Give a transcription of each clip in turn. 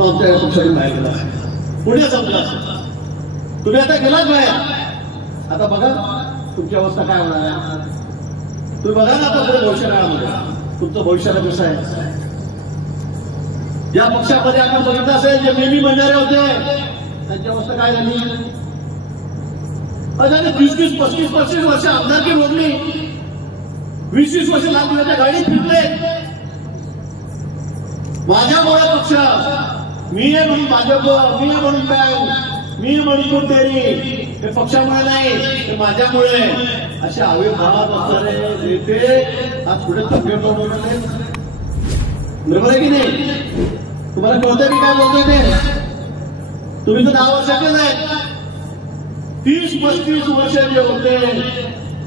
तो आमच्या पक्षातून बाहेर गेला, पुढे संपला. तुम्ही आता गेलाच बाहेर. आता बघा तुमची अवस्था काय होणार आहे. तुम्ही बघा ना आता पुढे भविष्य काळामध्ये तुमचं भविष्याला कसं आहे. या पक्षामध्ये आपण बघितलं असेल जे नेहमी म्हणणारे होते त्यांची अवस्था काय झाली. 20-25 वर्ष आमदारकी भोगली, 20 वर्ष लाल दिव्याच्या गाडीत फिरले. माझ्यामुळे पक्ष, मी आहे म्हणून भाजप, मी आहे म्हणून बँक, मी म्हणून कोणतरी, हे पक्षामुळे नाही ते माझ्यामुळे अशा आविर्भावात असणारे नेते आज पुढे तंगेट बनवले. बरोबर आहे की नाही. तुम्हाला कळतंय मी काय बोलतोय ते. तुम्ही तर 10 वर्षाचे नाही, 30-35 वर्ष जे होते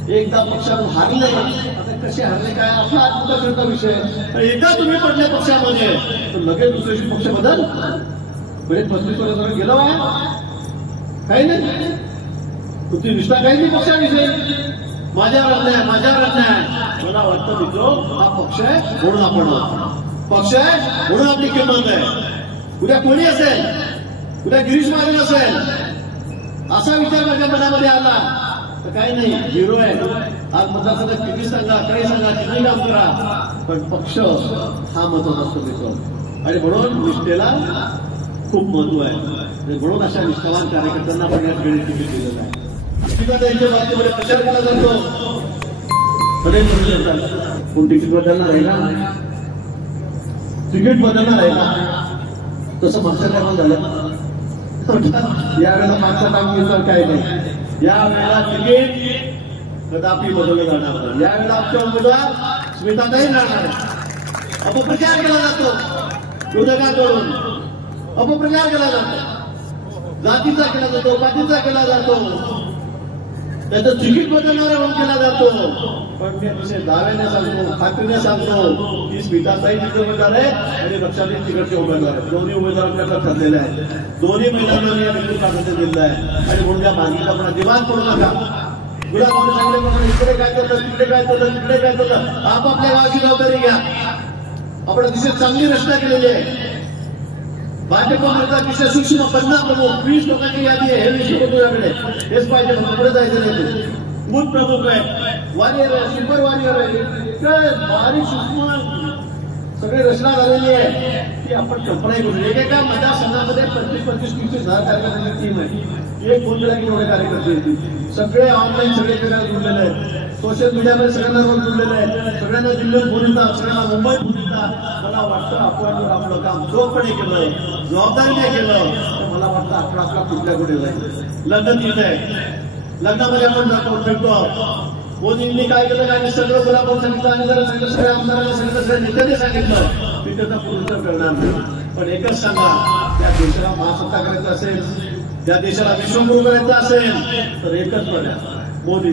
एकदा पक्षातून हारले. आता कसे हारले काय आपला आत्मकथेचा विषय. एकदा तुम्ही पडले पक्षामध्ये तर लगेच दुसऱ्याशी पक्ष बदल. बरेच 35 वर्ष गेलो आहे काही नाही. तुमची निष्ठा काही नाही पक्षाविषयी. माझ्यावर नाही, माझ्यावर नाही. मला वाटतं मित्र हा पक्ष आहे म्हणून आपण पक्ष आहे म्हणून आपली किंमत आहे. उद्या कोणी असेल, उद्या गिरीश महाजन असेल असा विचार माझ्या मनामध्ये आला तर काही नाही, हिरो आहे. आज मतदारसंघात किती सांगा, काही सांगा, किती काम करा, पण पक्ष हा महत्वाचा असतो मित्र. आणि म्हणून निष्ठेला खूप महत्व आहे. म्हणून अशा निष्ठावान कार्यकर्त्यांना आपण या वेळी तिकीट दिलेलं आहे. त्यांच्या बाबतीमध्ये प्रचार केला जातो. कोण तिकीट बदलणार आहे ना, तिकीट बदलणार आहे ना, तसं मागच्या टायमाला झालं. यावेळेला मागचा टाइम घेतलं काय नाही. यावेळेला तिकीट कदापि बदललं जाणार नाही. यावेळेला आमच्या उमेदवार स्मिताताई राहणार आहे. अपप्रचार केला जातो विरोधकांकडून, अपप्रचार केला जातो, जातीचा केला जातो, पातीचा केला जातो, त्याचं तिकीट बदलणारा म्हणून केला जातो. पण मी अतिशय दाव्याने सांगतो, खात्रीने सांगतो की स्मिताताई तिथे उमेदवार आहे आणि रक्षाताई तिकडचे उमेदवार आहेत. दोन्ही उमेदवार आपल्याला ठरलेले आहेत. दोन्ही महिलांना या बिंदू कागद दिलेला आहे. आणि म्हणून या मागणीला आपण अजिबात करू नका. गुलाबने सांगितल्याप्रमाणे इकडे काय चाललं, तिकडे काय चाललं, तिकडे काय चाललं, आपापल्या गावाची जबाबदारी घ्या. आपण अतिशय चांगली रचना केलेली आहे. भाजपमध्ये अतिशय सूक्ष्म 50 प्रमुख, 20 लोकांची यादी आहे. हे विषय तुझ्याकडे हेच पाहिजे, पुढे जायचं नाही. बूथ प्रमुख आहे, वॉरियर आहे, सुपर वॉरियर आहे, बारीक सूक्ष्म सगळी रचना झालेली आहे की आपण कल्पना करू. एकेका मतदारसंघामध्ये 25-30 हजार कार्यकर्त्यांची टीम आहे. एक फोन की एवढे कार्यकर्ते येतील. सगळे ऑनलाईन सगळे फिरायला जुळलेले आहेत. सोशल मीडियामध्ये सगळ्यांना रोज जुळलेले आहेत. सगळ्यांना जिल्ह्यात फोन येतात, सगळ्यांना मुंबईत फोन येतात. मला वाटतं आपण जर आपलं काम जोरपणे केलं, जबाबदारीने केलं तर मला वाटतं आपण आपला कुठल्या कुठे जाईल. लग्न तिथे आहे, लग्नामध्ये आपण जातो, फिरतो. मोदींनी काय केलं काय सगळं गुलाबाला सांगितलं आणि जरा सगळं सगळ्या आमदारांना सांगितलं, सगळ्या नेत्यांनी सांगितलं. मी त्याचा पुनरुच्चार करणार नाही. पण एकच सांगा, त्या देशाला महासत्ता करायचं असेल, त्या देशाला विश्वगुरू करायचं असेल तर एकच पर्याय मोदी.